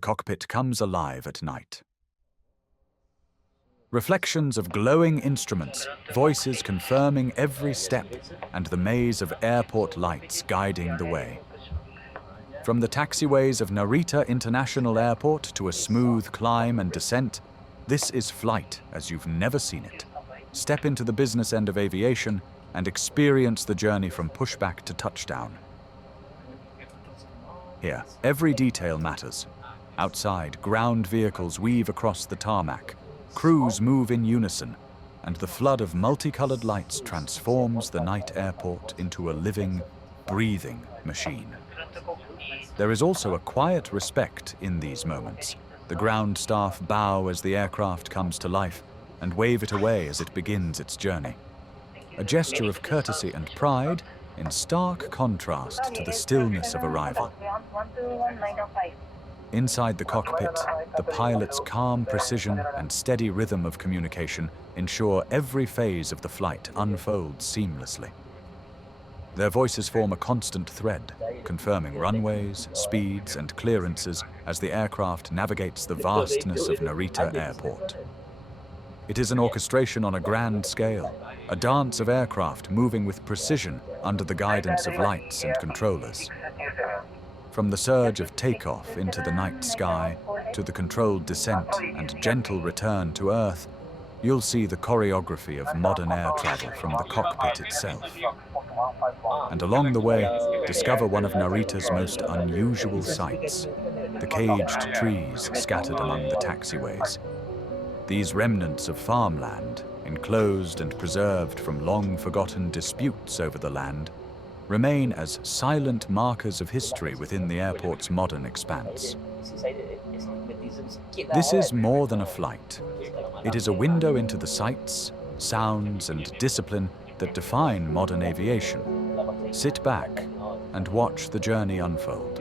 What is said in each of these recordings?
the cockpit comes alive at night. Reflections of glowing instruments, voices confirming every step, and the maze of airport lights guiding the way. From the taxiways of Narita International Airport to a smooth climb and descent, this is flight as you've never seen it. Step into the business end of aviation and experience the journey from pushback to touchdown. Here, every detail matters. Outside, ground vehicles weave across the tarmac, crews move in unison, and the flood of multicolored lights transforms the night airport into a living, breathing machine. There is also a quiet respect in these moments. The ground staff bow as the aircraft comes to life and wave it away as it begins its journey. A gesture of courtesy and pride in stark contrast to the stillness of arrival. Inside the cockpit, the pilot's calm precision and steady rhythm of communication ensure every phase of the flight unfolds seamlessly. Their voices form a constant thread, confirming runways, speeds, and clearances as the aircraft navigates the vastness of Narita Airport. It is an orchestration on a grand scale, a dance of aircraft moving with precision under the guidance of lights and controllers. From the surge of takeoff into the night sky to the controlled descent and gentle return to Earth, you'll see the choreography of modern air travel from the cockpit itself. And along the way, discover one of Narita's most unusual sights, the caged trees scattered among the taxiways. These remnants of farmland, enclosed and preserved from long-forgotten disputes over the land, remain as silent markers of history within the airport's modern expanse. This is more than a flight. It is a window into the sights, sounds, and discipline that define modern aviation. Sit back and watch the journey unfold.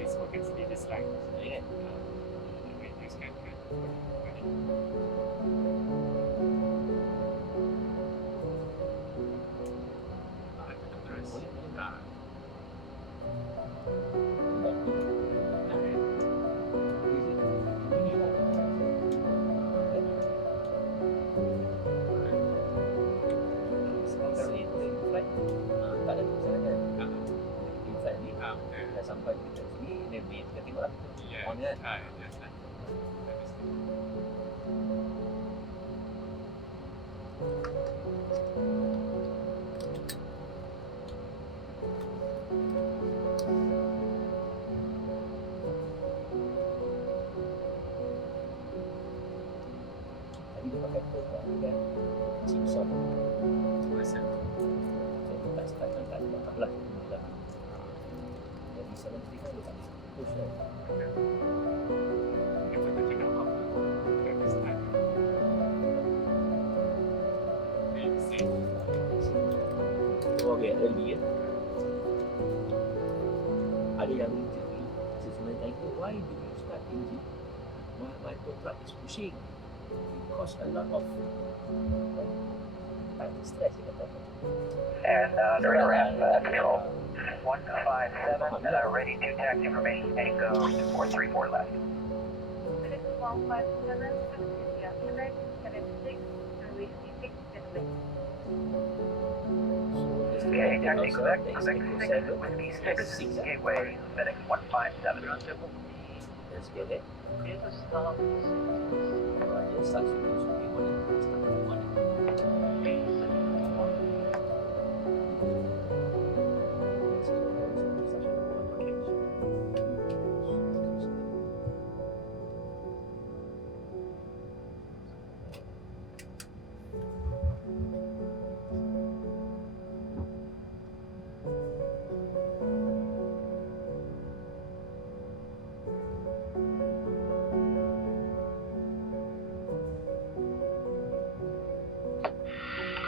Ada yang sebenarnya tanya, why do you start engine? Why the truck is pushing? It causes a lot of stress. And Narita control 157, ready to taxi information and go to 434 left. 157, yesterday, 76, release 6, Okay, taxi Quebec 6, Whiskey 6, Gateway, FedEx 157. Let's get it.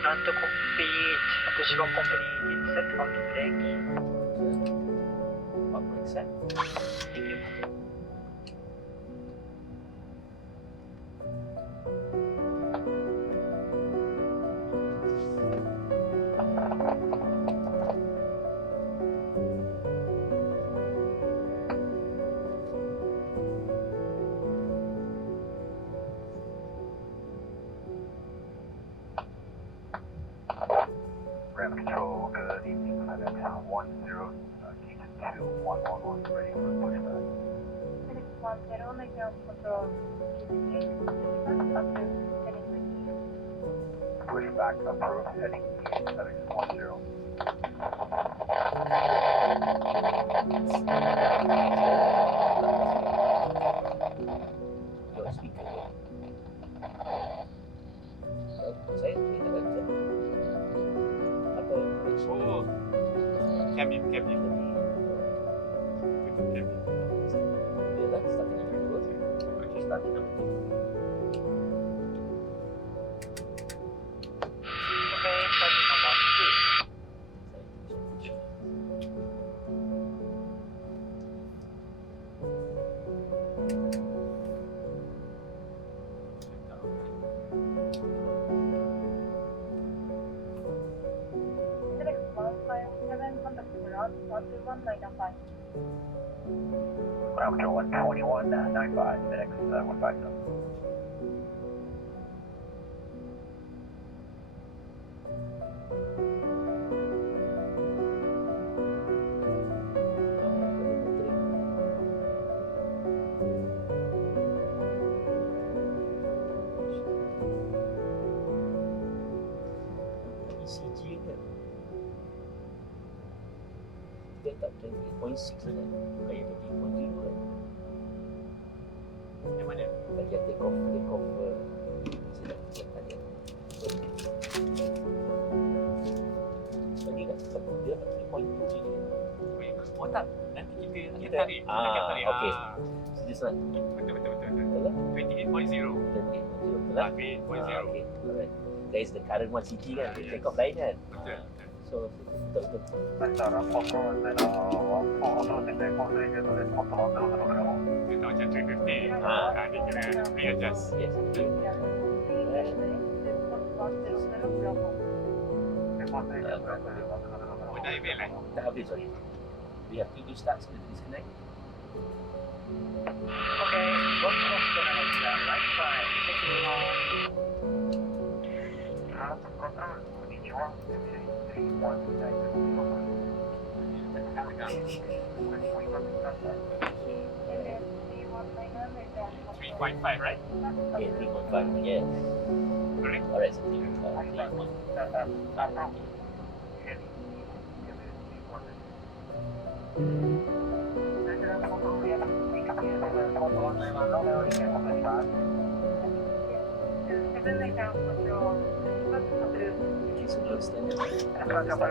Front to cockpit, pushback completed, set parking brake. Public set. Thank you. Control, good evening. FedEx 10, Gate 2111, ready for pushback. FedEx 10, make ground control. Gate after heading with east. Pushback approved, heading east, FedEx 10. Your speaker. Saya kita baca. Atau connection. Oh, cabin. Cabin. Dia dah starting number 2. Starting number 2. Okay, starting number 2. FedEx 157, contact ground 12195. Ground control 12195, FedEx 150. CG kan. Dia tak 28.6 kan. Kayak 28.0 kan. Yang mana? Kayak take off saya tanya. Tadi kan dia 3.2 je ni. Oh tak, nanti kita Kita tarik. okey. Just right. Betul. Betul lah. 28.0 betul lah. 28.0. Okey, alright. That is the current one CG kan. Dia take off lain kan. Betul. So betul. Sensor, control, then 140 airport radio to spot 1000. Kita macam 350. Dia kena readjust. Yes. Oh, dah email eh? Dah habis, sorry. We have to do starts to disconnect. Okay, one cross the right side, taking off. Control, konnichiwa. 3.5, right? Okay, 3.5, yes. Correct? Alright, so 3.5. Okay, so no standard.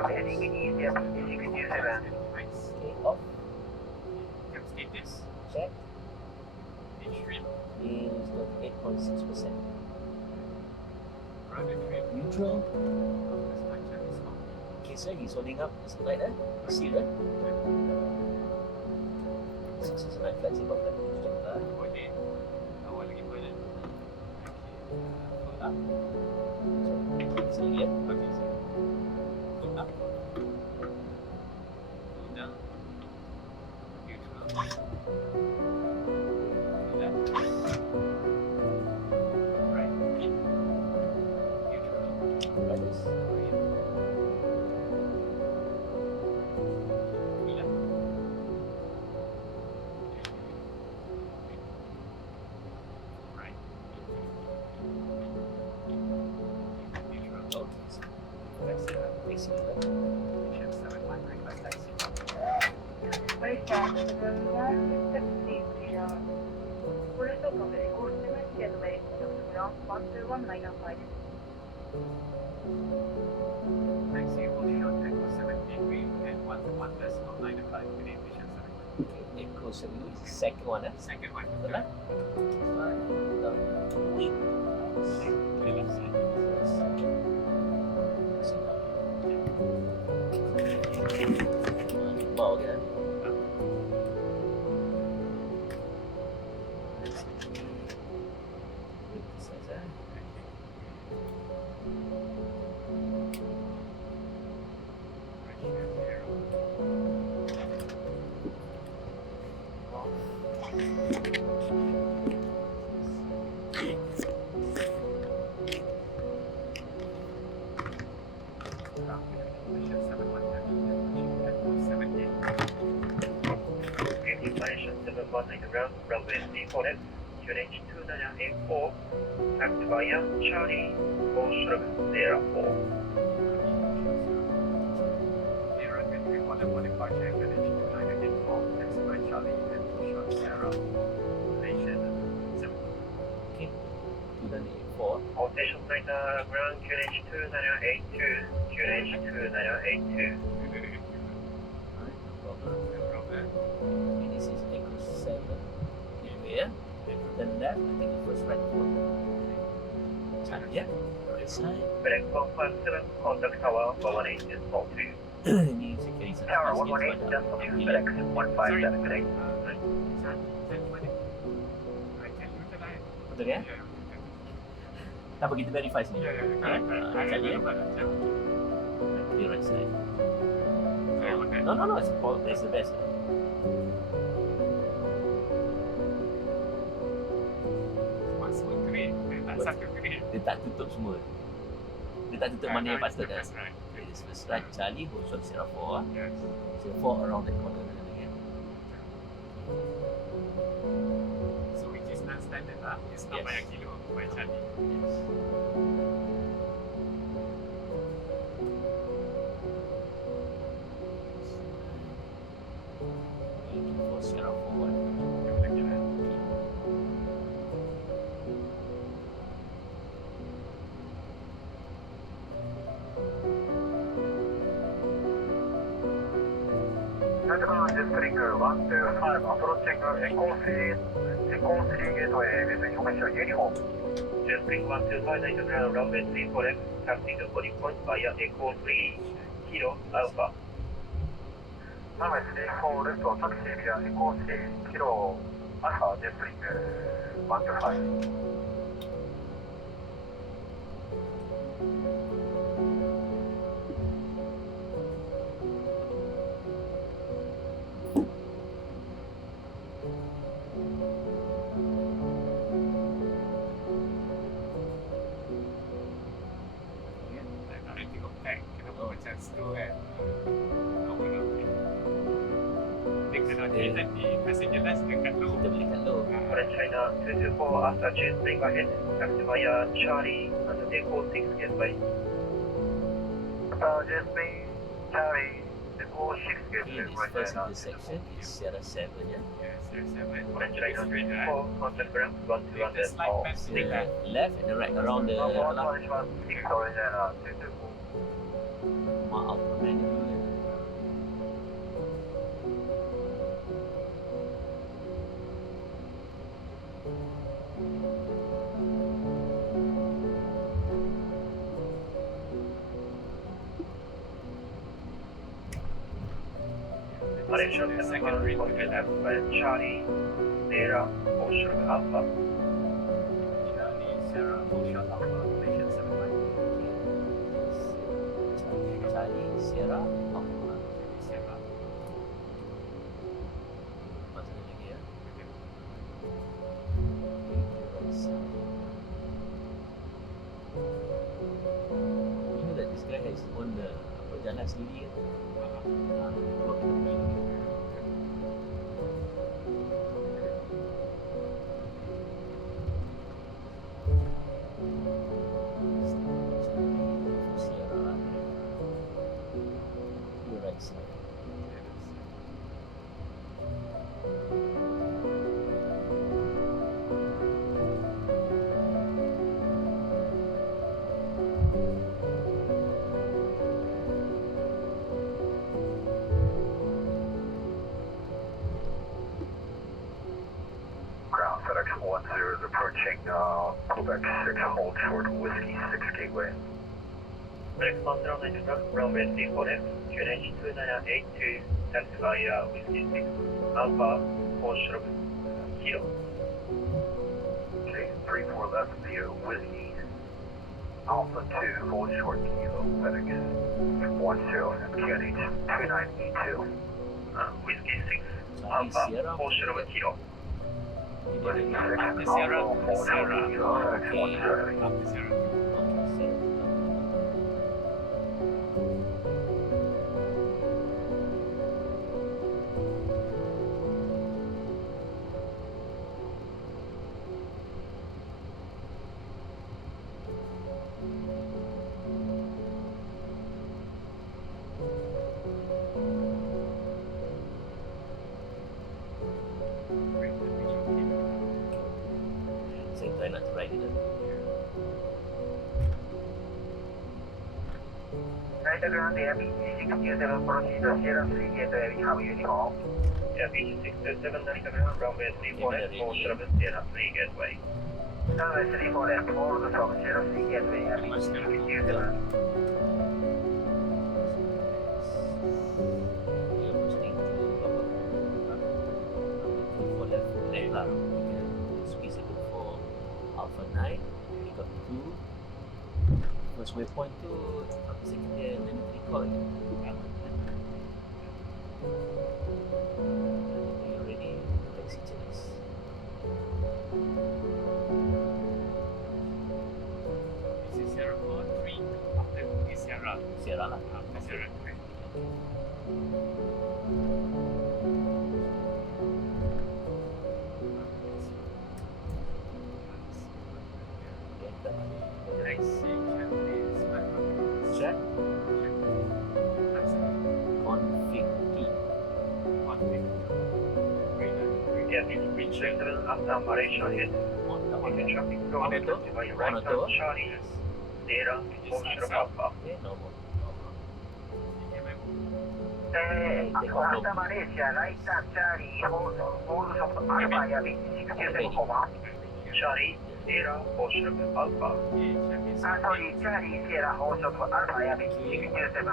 Heading east, 67. Okay, off, Cap status, check, H trim, is 38.6%. rudder trim, Neutral. structure is off. Okay, sir, he's holding up his light, eh? You see, right? This is right flexible, but check that. Boleh. Awal lagi boleh. Okay. Pull up. So, yeah. Okay, so pull up. Pull down. Neutral. Left. Right. Neutral. Brothers. Green. Left. Right. Neutral. Okay, so taxi, right? Mission 713 by taxi. Taxi will show Echo 17 green and 1 less of 95 within Mission 713. Okay, Echo 7 is the second one, eh? Second one. Betul lah? Fine. Wait. To the left side. Bawah dia. Size, eh? Mission 71 Airport 78. Mission 719 ground, runway 34 left, QNH 2984, taxi via Charlie, Pushback, Sierra 4. Narita International departure QNH 2984, taxi by Charlie and Pushback Sierra. Malaysian 7. Okay. 2984. Station Narita ground, QNH 2982, QNH 2982. Alright, no problem. No problem. Okay, this is Echo 7. Anyway, the left, I think the first right one. Yeah, right side. Black 157, contact tower 118 is 42. Ini security service Tower dia 118, just sebab to dia select 157 today. Sir, tell me. I can utilize. betul ya? Tak apa, kita verify sini. Yeah. Cari ya. The right side. No, it's the best. Semua green. Tak satu green. Dia tak tutup semua. Dia tak tutup mana yang patut kan? Right. Okay, this first right, Charlie, hold short Sierra 4. Yes. So 4 around that corner again. So which is non-standard lah. It's not Yes. banyak kilo by Charlie. Yes. Looking for Sierra 4. Lagi lah. District 125 approaching Echo 3 gateway with information uniform. District 125 Narita ground, runway 34 left, taxi to boarding point via Echo 3 Kilo Alpha. Runway 34 left or taxi via Echo 3 Kilo Alpha, District 125. Nak tengok tag. Kenapa macam slow kan? Normal. Dia kena dia di passenger last dekat low. Kita boleh kat low. Foreign China 224 after change bring ahead, taxi via Charlie and Echo 6 gateway. After change bring Charlie, Echo 6 Okay, gateway this right first now. intersection is Sierra 7 ya. Yes, there's 7. Foreign China Straight right. 224 contact ground 1 to 1 The slide back The stick lah. left and the right around the Foreign China 224. maaf menu dulu kan. Direction The 7 second ring to the contact left. by Charlie, Sierra, Pushback Alpha. Charlie, Sarah, Bullshot Alpha, Malaysian 71. Charlie, Sierra, Alpha. Sarah. Lepas ada lagi ya. Okay. Okay, right side. You know that this guy has own the jalan sendiri kan? Kalau kita pergi dulu. Sierra. The right side. Ground FedEx 10 is approaching Quebec 6 hold short whiskey 6 gateway. FedEx 10 ground, runway 34 left, QNH 2982, taxi via whiskey 6, Alpha, hold short Kilo. Okay, 34 left via whiskey, Alpha 2, hold short Kilo, FedEx 10, QNH 2982, whiskey 6, Charlie, Alpha, Sierra. hold short Kilo. After Sarah. Okay. After Sarah. Okay, Sierra. regular. Narita Ground Air BG627, proceed to Sierra 3 Gateway, we have uniform. Air BG627, Narita Ground, runway 34 left, hold service Sierra 3 Gateway. Runway 34 left, hold from Sierra 3 Gateway, Air BG627. You're posting to for left lah. It's visible for Alpha 9. We got 2. First waypoint to second dia military call lagi. We already taxi checks. This is Sierra 4-3. After is Sierra. Sierra lah. After Sierra 3. Check. Config key. Air BG627, after Malaysia hit. On In the traffic flow, on the door? by your On right the hand door? Charlie, Sierra, hold short Alpha. Okay, normal. After Malaysia, right hand Charlie, hold short Alpha, Air BG627, over. Charlie, Sierra, hold short Alpha. Sorry, Charlie, Sierra, hold short Alpha, Air BG627.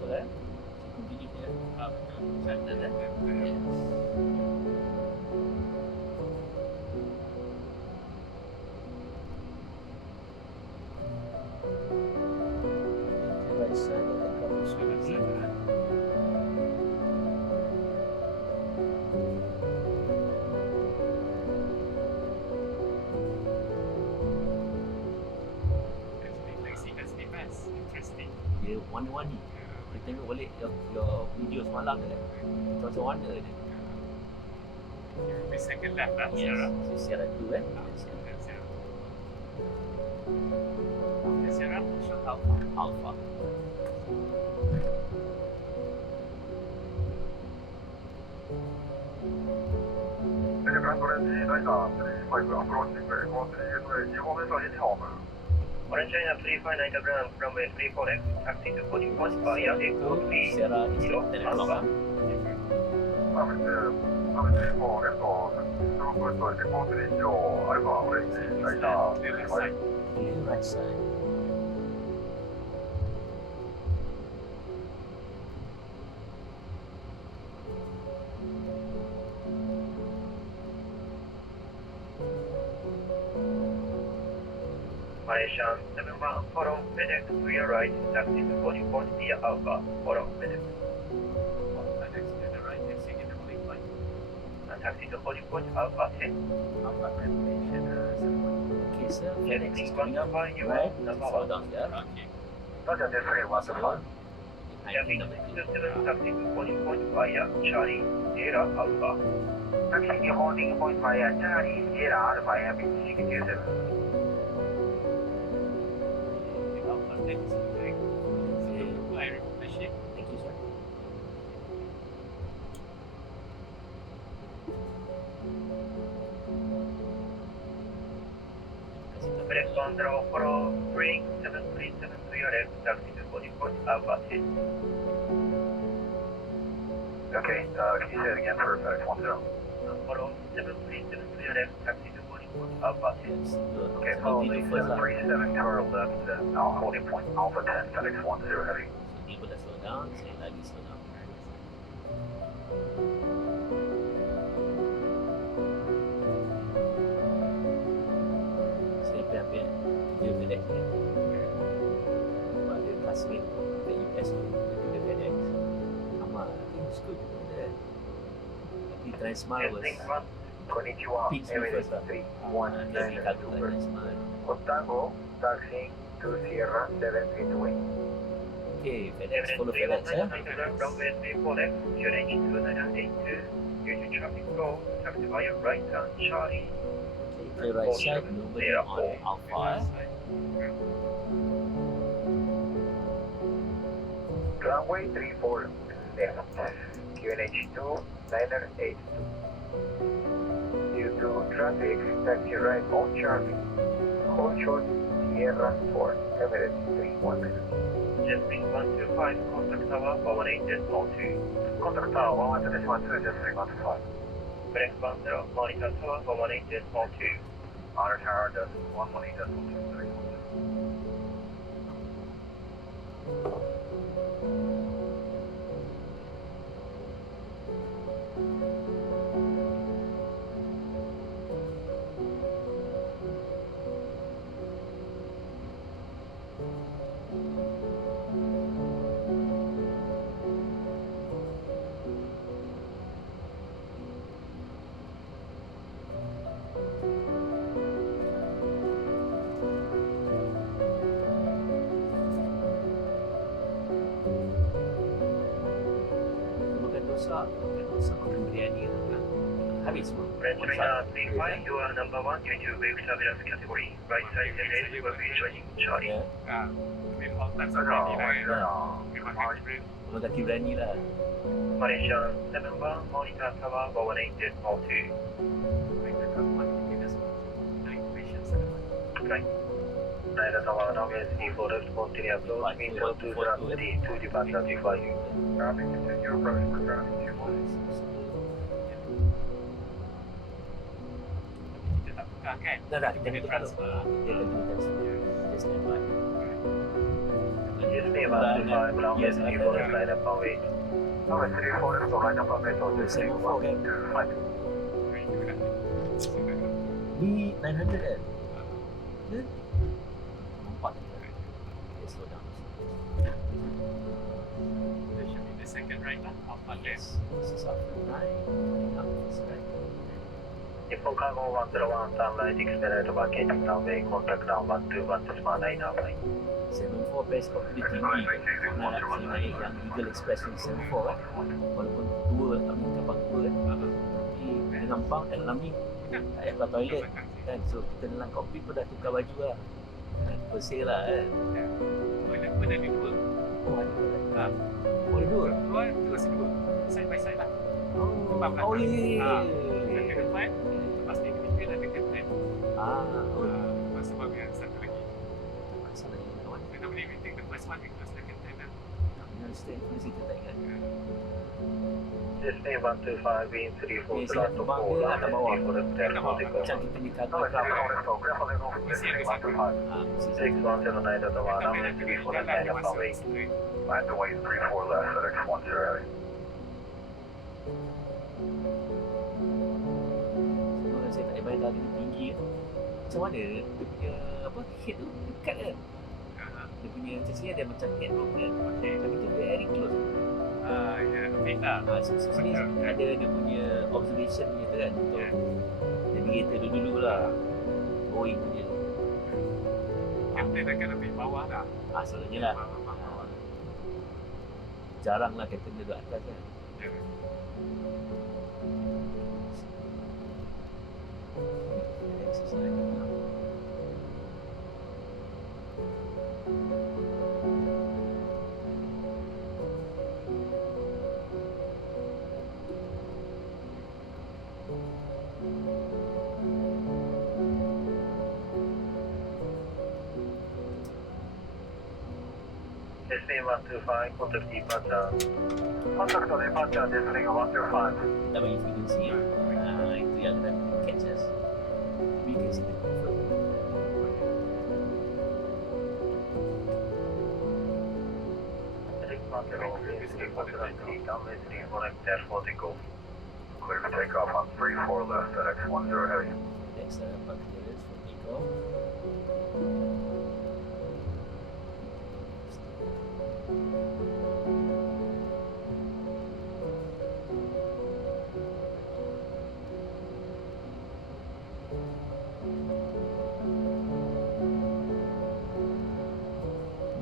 Betul eh? Continue dia. Betul eh? Yes. Right side of the cover swing. Dia warna-warni. Kita tengok balik your video semalam tu kan. Macam warna dia. Second left lah, Yes. Sierra. So Sierra 2 kan. After Sierra, short Alpha. Orange China 35 Narita Ground, runway 34 left, taxi to boarding point via Echo 3 Sierra is Kilo then Alpha. Right side. Malaysian 71, follow FedEx to your right, taxi to boarding point via Alpha, follow FedEx. Taxi to boarding point Alpha 10. Okay, sir. FedEx is coming up. Right, Right. number Slow 1. down there. Roger, that's very wonderful. Behind the number 2. 7 taxi to boarding point via Charlie, Sierra Alpha. Taxi to boarding point via Charlie, Sierra Alpha, Air BG627. Thank you, sir. FedEx 10, follow Spring 737 to your left, taxi to boarding point Alpha 10. Okay, can you say it again for FedEx 10? Follow 737 to your left, taxi to boarding point Alpha 10. Yes. Okay, follow the 737 to our left, now holding point Alpha 10, FedEx 10 heavy. So dia boleh slow down, saya lagi slow down. Saya hampir kerja FedEx ni. Sebab ada classmate kat US tu, dia kerja FedEx. Sama, I think it's good. Tapi Transmart was Konnichiwa, peak Emirates first lah. 31 Dia kagum kat Transmart. Otago, taxi to Sierra 788. Okay, FedEx, follow FedEx ya. Runway 34 left, QNH 2982, due to traffic flow, taxi via right hand Charlie. Okay, right side, nobody on Alpha. Runway 34 left, QNH 2982. Due to to traffic, taxi right on Charlie. Hold short, Sierra 4, Emirates 319. Jetwing 125, contact tower 118.2. Contact tower 118.2, Jetwing 125. Flex 10, monitor tower 118.2. Honor tower, just 118.2. Makan dosa, makan biryani kan. Habis semua. French China 35, you are number 1 due to wave surveillance category. Right side engine will be joining Charlie. Ya. With all types of ready lah kan. Memang hybrid. Kalau kaki berani lah. Malaysia 71, monitor tower 118.2. Right. Narita tower, runway 34 left, continue approach, mean 12 to departure before you. Traffic, continue approach for traffic 21. Kita tak tukar kan? Dah, Kita kita transfer. Dia akan kita transfer. Just stand by. Yes, name 125, runway 34 left, line up runway. Runway 34 left, line up runway, so this is 125. Ni 900 kan? Ya? Nampak ni. Okay, slow down. There should be the second right lah. Outbound left. Yes. This is after right. Coming up this right. Nippon Cargo 101, sunlight expedite vacating runway, contact ground 121 to span 9 runway. 74 best copy dia tinggi. Nak naik yang Eagle Express ni 74 kan. Walaupun dua kapal dua kan. Tapi dengan bang kat dalam ni tak payah keluar toilet kan. So kita dalam cockpit pun dah tukar baju lah. Bersih lah kan. Toilet pun ada dua. Oh ada dua kan? Ha. Oh ada dua? Dua sedua. Side by side lah. Oh, Depan belakang. oh ya. Satu depan, lepas ni ketiga ada captain. Lepas sebab yang satu lagi. Masalah ni kawan. Normally we take the first one because the captain lah. University kita tak ingat. Disney 125, wind 34, Ni start sila to terbang 4, dia kat bawah. runway 34 left, Kat bawah. vertical. Macam kita ni kata. Mesti ada satu. Mesti 610 Narita tower, runway 34 left, line up runway. Land away 34 left, FedEx 10. Sebenarnya saya tak boleh bayang dia tinggi kan. Macam mana dia punya apa head tu dekat kan. Dia punya macam sini ada macam head room kan. Tapi tu very close. Ya, beda. Sini ada dia punya observation punya tu kan. Untuk navigator dulu lah. Boeing punya. Captain akan lebih bawah dah. Selalunya lah. Jarang lah captain duduk atas kan. Disney 125, contact departure. Contact departure, Disney 125. Tak bagi frequency kan. Itu yang akan catch us. We can see the comfort. FedEx 10, Disney 193, runway 34 left, dash 40 go. Clear for takeoff on 34 left, FedEx 10 heavy. Next part clearance for takeoff.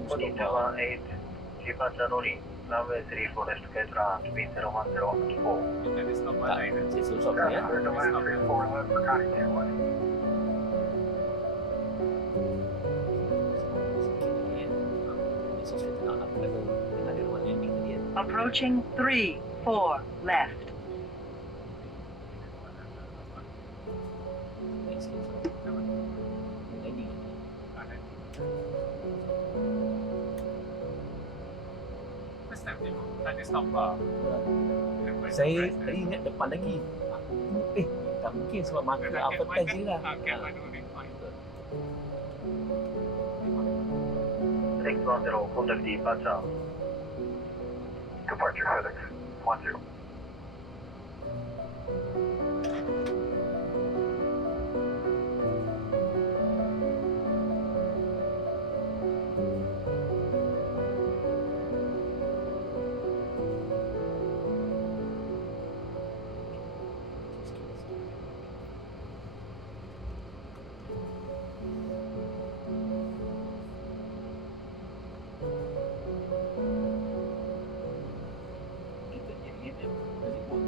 Konnichiwa 8, departure Nori, runway 34 left, get round, wind 010.4. Kita ada stop Tak, line. saya suruh stop ni ya. Runway 34 left, for Connie 21. Approaching 3-4 left. naik sikit. Landing. First time tengok, tak ada stop bar. Saya tadi ingat depan lagi. Tak mungkin sebab marker advertise je lah. Kat mana boleh find. 610, contact departure. Departure FedEx 10. Kita jadi dari pun.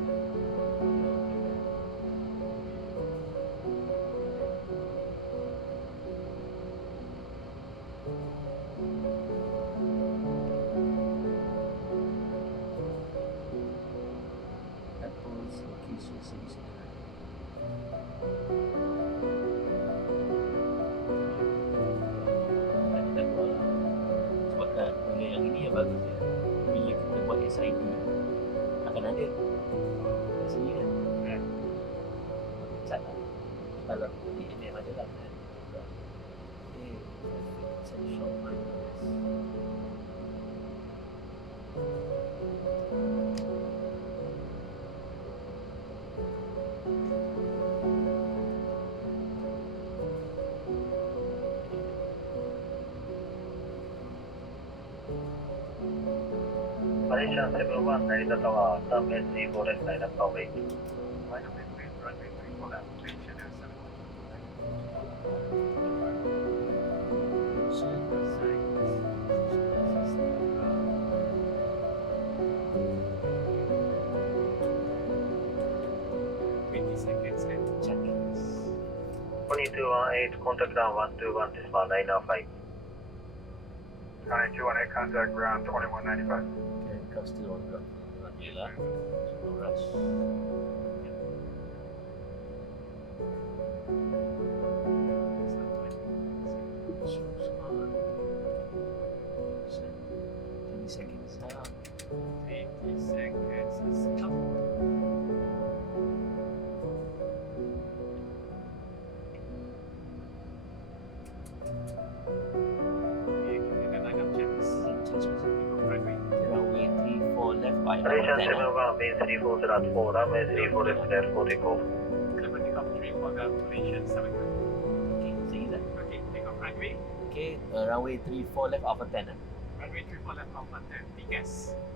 Apple's location service. Kita buat sebab kan bila yang ini yang bagus dia. Bila kita buat SID akan ada kat sini kan. Cat lah. Kalau DMM ada lah kan. Essential minus. Malaysia 71, Narita Tower, runway 34 left, line up, runway. Runway 34 left, station 20 seconds and check-ins. 2218, contact ground 121, decimal 905. 9218, contact ground 2195. Okay, kau still on ground. Runway lah. So no rush. Shows on. 20 seconds now. 20 seconds is up. Okay, kita dah line up checks. Runway. Runway 34 left by Malaysia 10. 71, base 3404, runway 34 left, left, 40 call. Clear for takeoff 3 for the Malaysian 7. Okay, say that. Okay, takeoff runway. Okay, runway 34 left over 10. Runway 34 left Alpha 10. TGAS.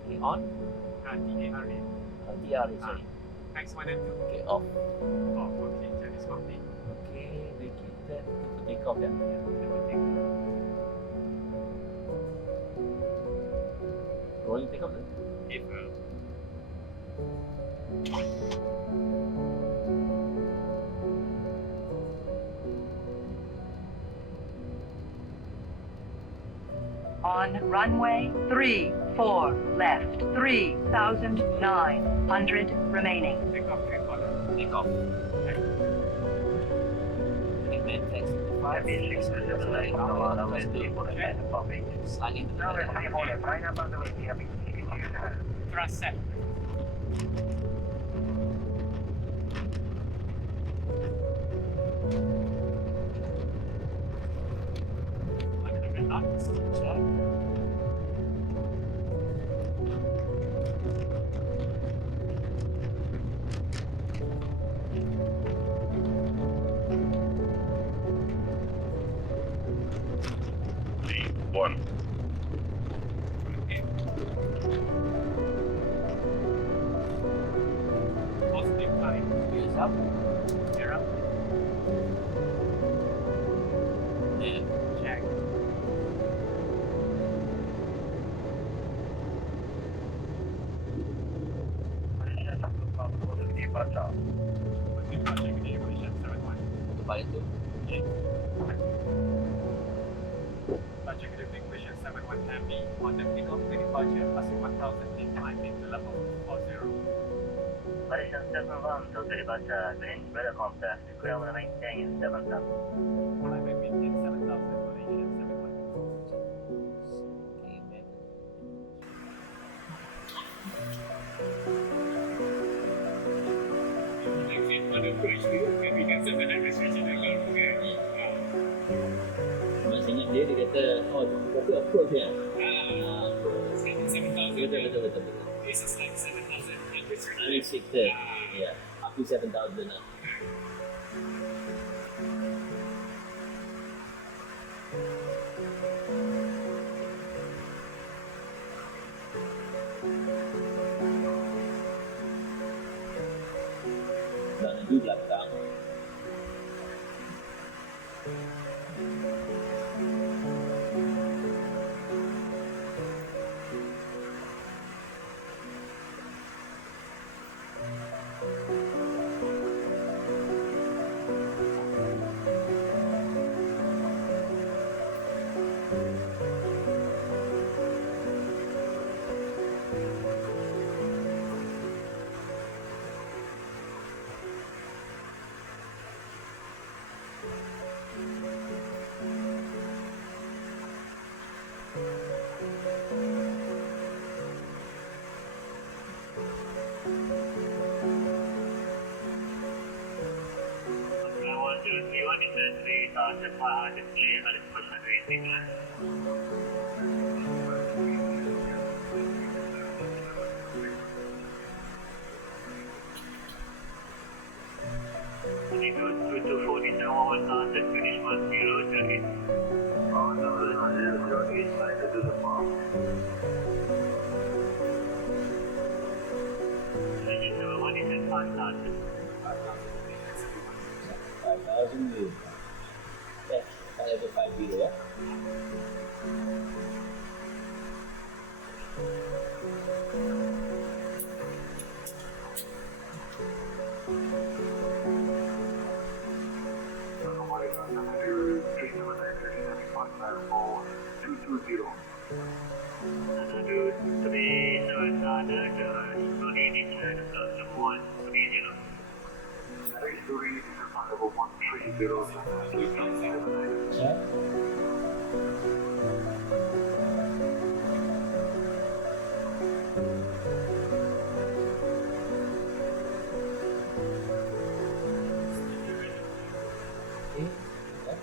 Okay, on. TARA. TRA, sorry. Thanks 1 and 2. Okay, off. Oh, okay, Chinese copy. Okay, vacated. Kita take off ya. Yeah, clear for takeoff. Rolling take off tu. April. On runway 34 left, 3,900 remaining. Takeoff 3 color. Take off. Okay, man, thanks. Aviation 679, Tower, runway 34 left, line up, runway. Slide into the Runway left. 34 left, line up, runway, happy to see you. Thrust set. Knots. Check. One. Okay. Positive time. Wheels up. Gear up. Then Check. Malaysia 71, contact departure. Positive project evaluation 71. untuk balik tu. Okay. Project evaluation 71 MB. On the takeoff to departure, passing 1,000 feet climb into level 40. Malaysian 71 to departure, green weather compact, ground maintain 7,000. Climb and maintain 7,000 Malaysian 71. Okay, man. Like if on the bridge tu, kan we cancel the night reservation kan? Masih ingat dia kata, oh, kata approach ya? Sekarang 7,000. Betul. This is like 7,000 unrestricted. Unrestricted. Yeah. Up to 7,000 lah. Dan di belakang. Ground 101 is 3,500 clear, and it's pushback racing line. Indigo 2240, 1,000, finish 1008. 1008, flight to the farm. Engine number 1 is at 5,000. 5,000 dulu. Okay, 550 ya. Another 37 slowly return custom 130. Ya. Okay. Ya.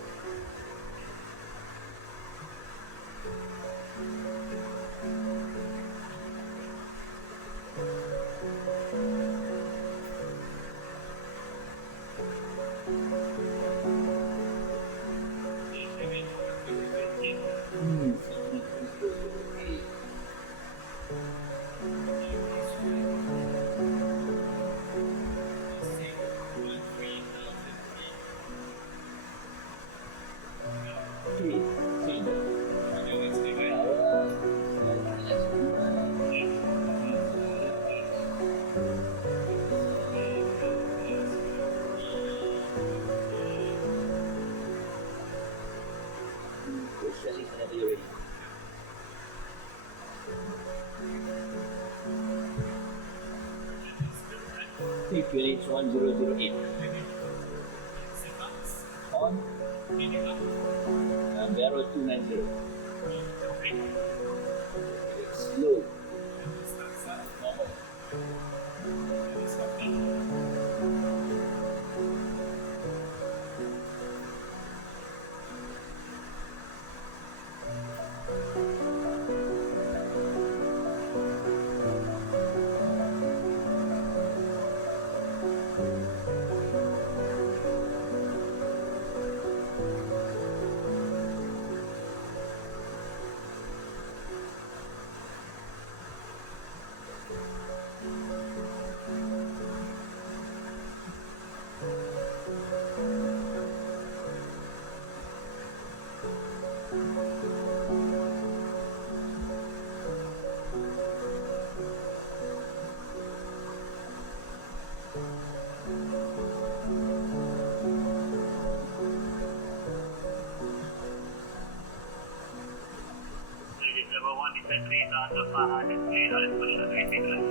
QNH 1008 on Barrow 290. Slow. Normal. Number 1 is at 3,500 clear, and it's pushback racing line.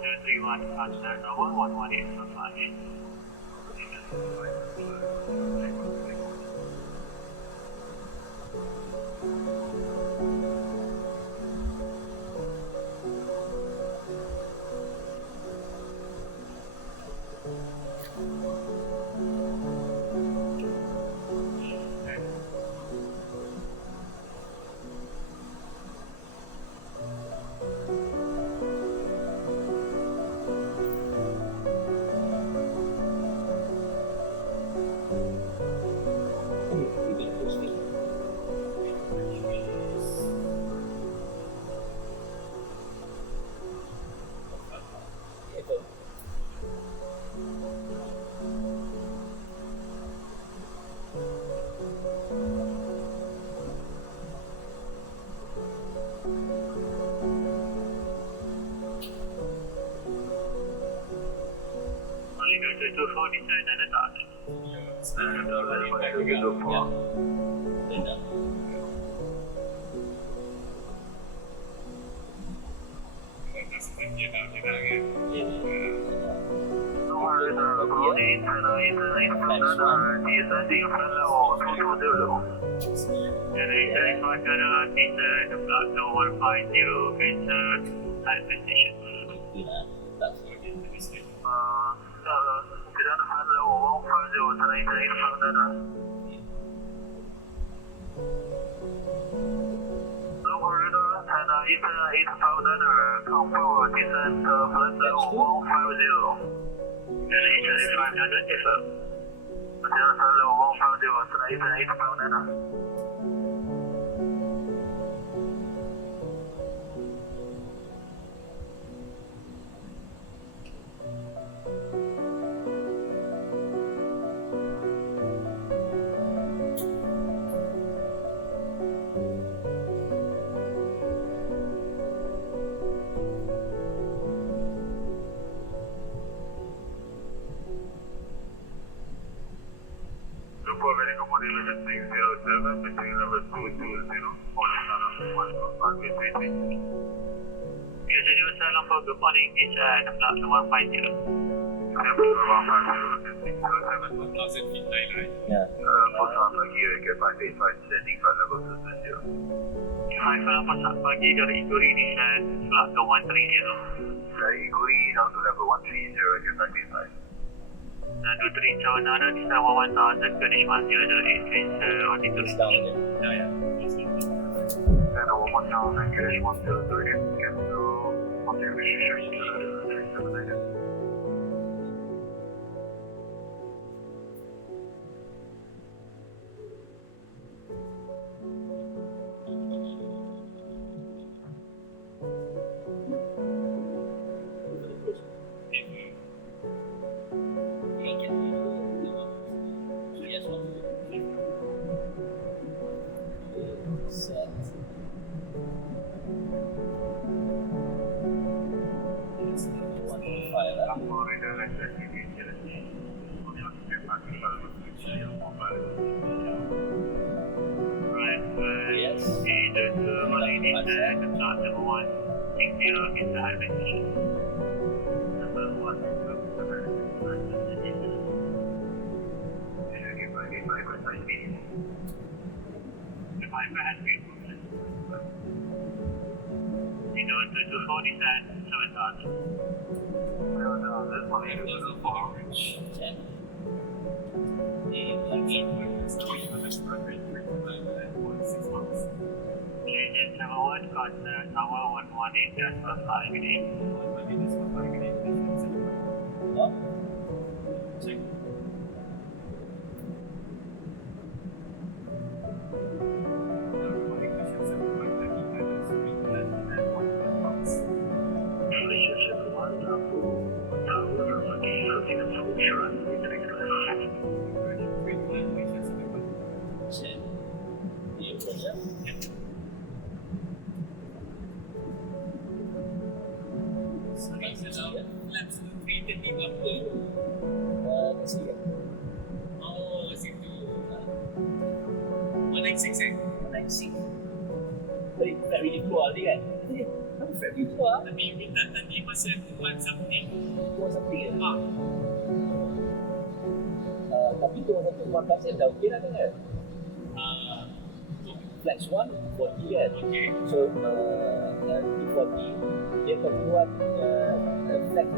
231 Cockpit number 11845. Good morning, it's flight number 150. 1,000 feet high, right? Yeah. Post pagi ke pagi descending flight level 220. Hi, pesawat pagi dari Iguri di flight ke 130. Dari Iguri down to level 130 ke pagi flight. Dan 23 Cawanara di Sawa 1000 ke Nishman 008 trains altitude. Down again. Yeah. And over 1000 ke Nishman 008 get to configuration 379. Oh, situ. 196 eh? 196. Very keluar dia kan. flat you keluar. Tapi minta tadi masa 1 something. Keluar something kan? Ah, Tapi keluar satu 1% dah okey lah kan? ah, Flex 1, 40 kan? okay. So, 240, dia akan buat flex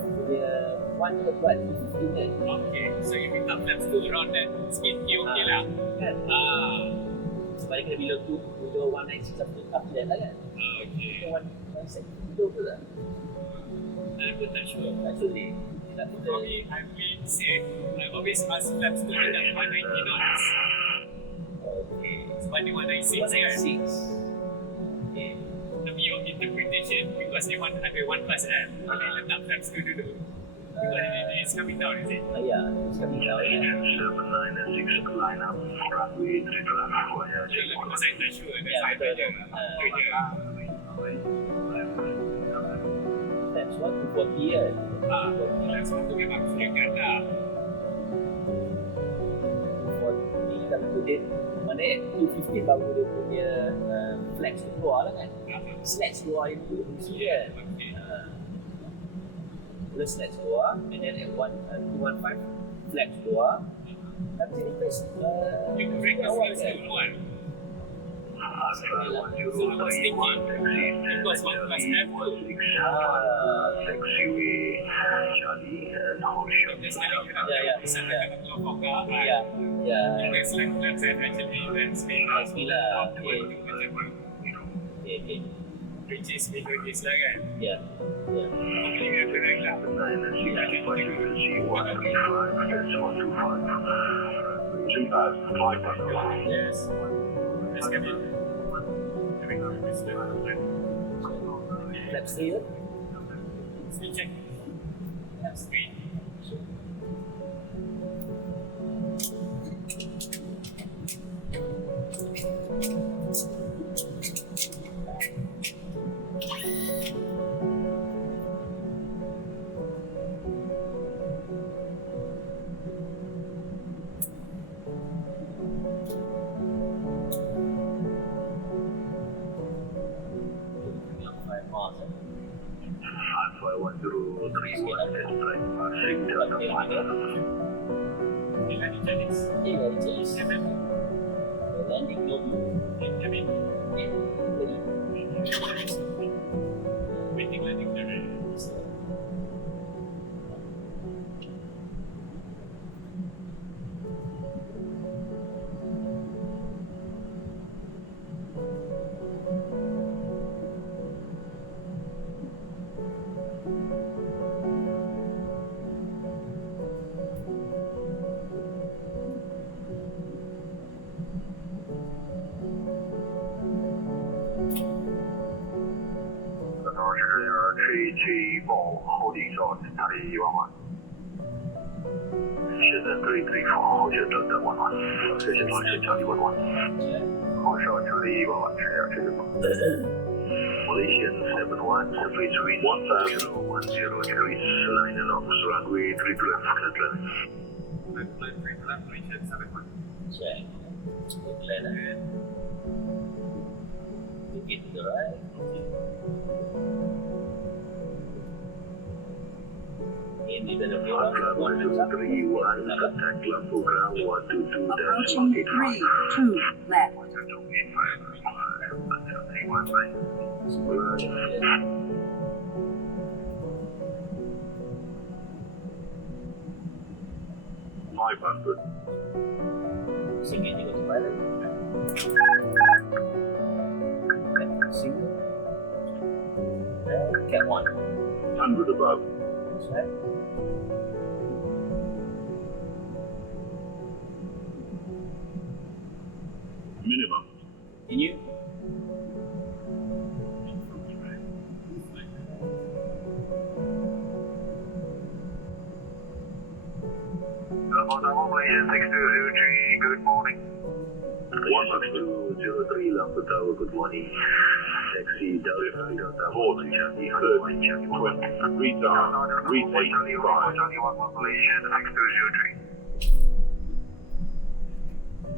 punya 1 tu buat 250 kan? Okay, so you minta flaps tu around that speed okay lah. Kan? Sebab dia kena bila tu, below 196 after that lah kan? Okay. So, 196 betul ke tak? I'm not sure. Tak sure ni. Dia nak kita For me, I will say, I always ask flaps to ada 190 knots. okay. Sebab dia 196 kan? 196. Okay. Tapi your interpretation, because they want ada 1 plus kan? Boleh letak flaps tu dulu. Because it is coming down, is it? Ya, it's coming down. Six line up, runway 3 left, via Because I'm not sure, that's Ya, why I betul. tanya. Itu je. That's 1 to 40 kan? Flaps tu memang sediakan lah. 240 kalau tu dia mana 250 baru dia punya flex tu keluar lah kan? Slats keluar yang dulu mesti kan? Okay. Mula slats keluar and then at 215 flex keluar. Tapi dia request You can break the awal flaps kan? dulu kan? So I was thinking, because 1 plus F tu, taxiway, Charlie, and Horseshoe. dia sekarang kena Ya. sana kena keluar foka kan? Ya, ya. There's like flaps and actually that's me. Bismillah. Okay. Okay. Which is bigger this lah kan? Ya, ya. Hopefully we are correct lah. 195, Yes. Let's get it. Flaps 3 Speed check. Speed. Landing Chinese. landing lobby. Cabin. Waiting landing area. Holding short, Tally 11. Shenzhen 334, hold your delta 11. Station launch, Charlie 11. Hold short, Charlie 11, Malaysian 71, 73, 1010 degrees, line and off, runway 3 to left, clear left. Flight 3 to left, Malaysian 71. Check. Clear left. Ticket to the right. Ini dah ada orang. 131, contact lampu ground 122 Approaching 32 left. 500. Sikit juga tu mana? Single. Cat 1. 100 above. That's right. Minimum. Continue. Malaysian 6203, good morning. 16203, Lampu Tower, good morning. Taxi Delta 40, Charlie 101, Charlie 1. Retake 5. Charlie 1, Malaysian 6203.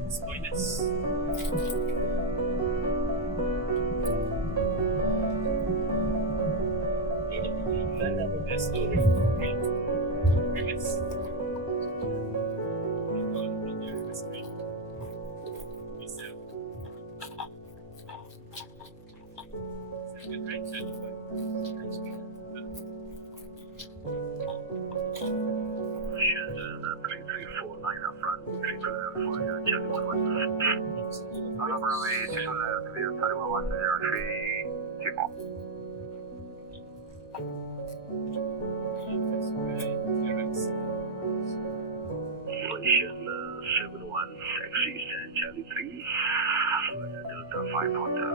Spoilers. There's no reverse. Shenzhen 334, line up front, 3 to left, for check 11. Runway 2 to left, clear, Taiwan 103, 24. Malaysian 71, taxi stand Charlie 3, Delta 5 Hotel.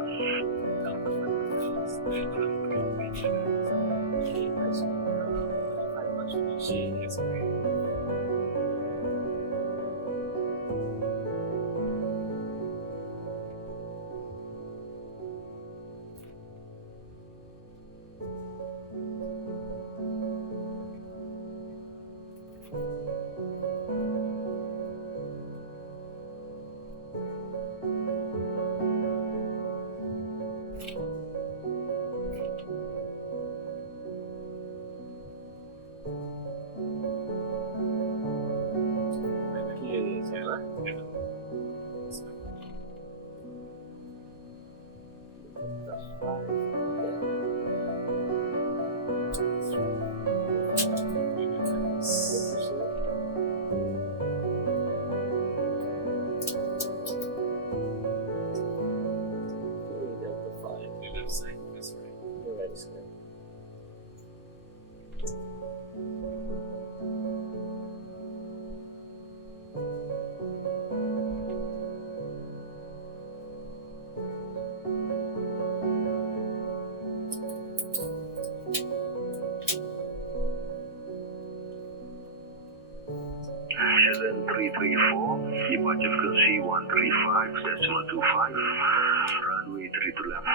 Shenzhen 334, departure frequency 135.25, runway 3 to left,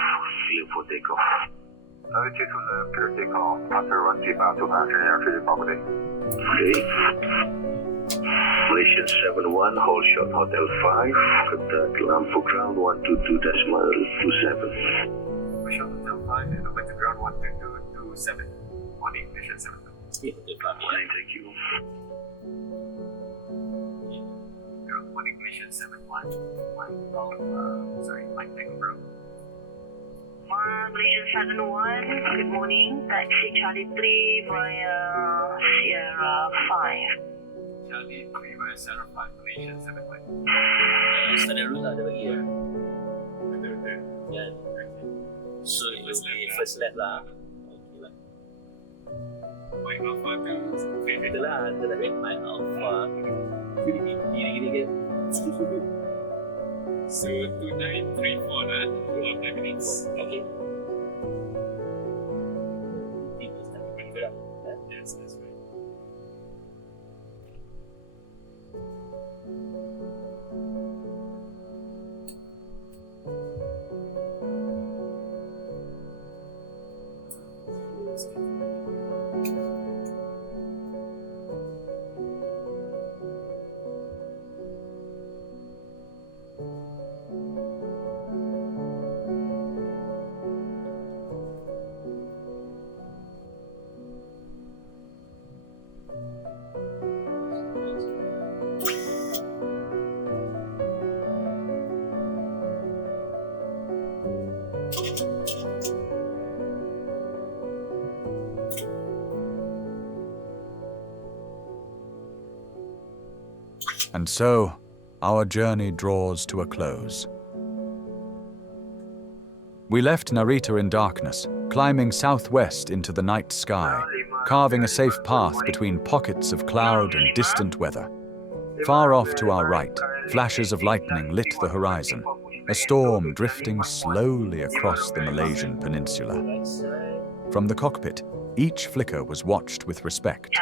clear for takeoff. Runway 2 to left, clear takeoff, departure run T-bound to passenger airfield property. Okay. Malaysian 71, hold short Hotel 5, contact Lampu ground 122.27. Push on Hotel 5 and over to ground 12227. Morning, Malaysian 72. Morning, thank you. Good morning, Malaysian 71. Mike Tango Bro. Malaysian 71, good morning. Taxi Charlie 3 via Sierra 5. Charlie 3 via Sierra 5, Malaysian 71. Standard route lah dia bagi ya. Betul-betul. Ya. So it will be first lap lah. Okay lah. Mike Alpha to Kita lah, kita dah hit my alpha. Gini-gini ke? So 2934 lah, 2 minutes. Okay. Yes, that's right. And so, our journey draws to a close. We left Narita in darkness, climbing southwest into the night sky, carving a safe path between pockets of cloud and distant weather. Far off to our right, flashes of lightning lit the horizon, a storm drifting slowly across the Malaysian peninsula. From the cockpit, each flicker was watched with respect,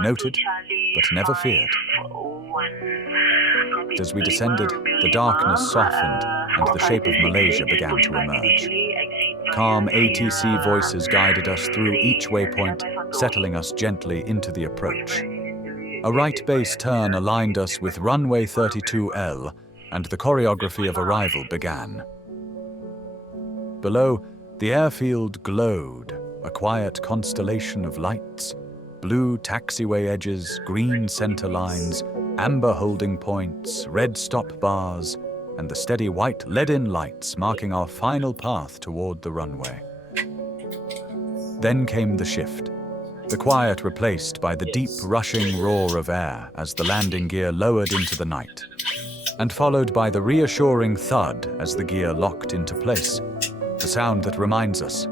noted, but never feared. As we descended, the darkness softened and the shape of Malaysia began to emerge. Calm ATC voices guided us through each waypoint, settling us gently into the approach. A right base turn aligned us with runway 32L, and the choreography of arrival began. Below, the airfield glowed, a quiet constellation of lights, blue taxiway edges, green center lines, amber holding points, red stop bars, and the steady white lead-in lights marking our final path toward the runway. Then came the shift, the quiet replaced by the deep rushing roar of air as the landing gear lowered into the night, and followed by the reassuring thud as the gear locked into place, the sound that reminds us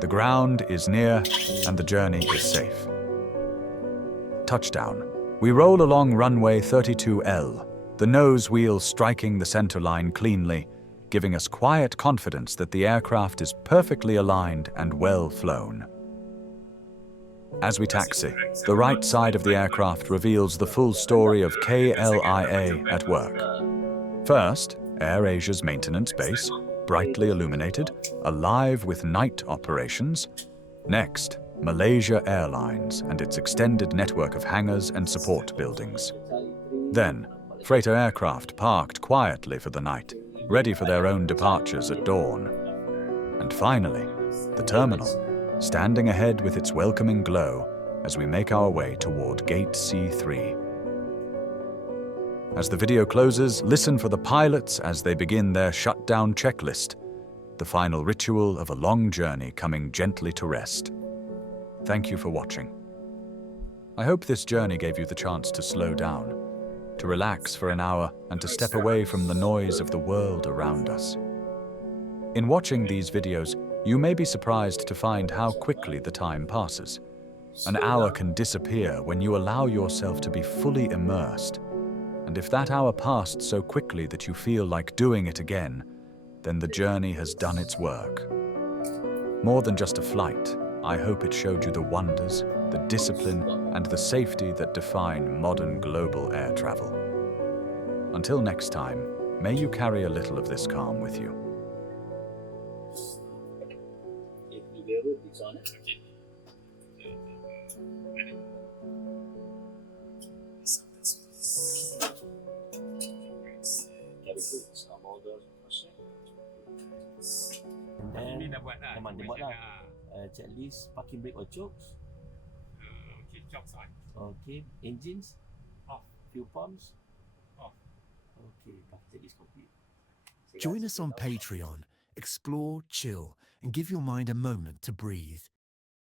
the ground is near and the journey is safe. Touchdown. We roll along runway 32L, the nose wheel striking the center line cleanly, giving us quiet confidence that the aircraft is perfectly aligned and well flown. As we taxi, the right side of the aircraft reveals the full story of KLIA at work. First, AirAsia's maintenance base, brightly illuminated, alive with night operations. Next, Malaysia Airlines and its extended network of hangars and support buildings. Then, freighter aircraft parked quietly for the night, ready for their own departures at dawn. And finally, the terminal, standing ahead with its welcoming glow as we make our way toward Gate C3. As the video closes, listen for the pilots as they begin their shutdown checklist, the final ritual of a long journey coming gently to rest. Thank you for watching. I hope this journey gave you the chance to slow down, to relax for an hour, and to step away from the noise of the world around us. In watching these videos, you may be surprised to find how quickly the time passes. An hour can disappear when you allow yourself to be fully immersed. And if that hour passed so quickly that you feel like doing it again, then the journey has done its work. More than just a flight, I hope it showed you the wonders, the discipline, and the safety that define modern global air travel. Until next time, may you carry a little of this calm with you. And Ini then dah buat lah. memang dia buat lah checklist parking brake or chokes. Okay, chocks on. Okay, engines Off. fuel pumps Off. okay, checklist complete. Join us on Patreon. Explore, chill, and give your mind a moment to breathe.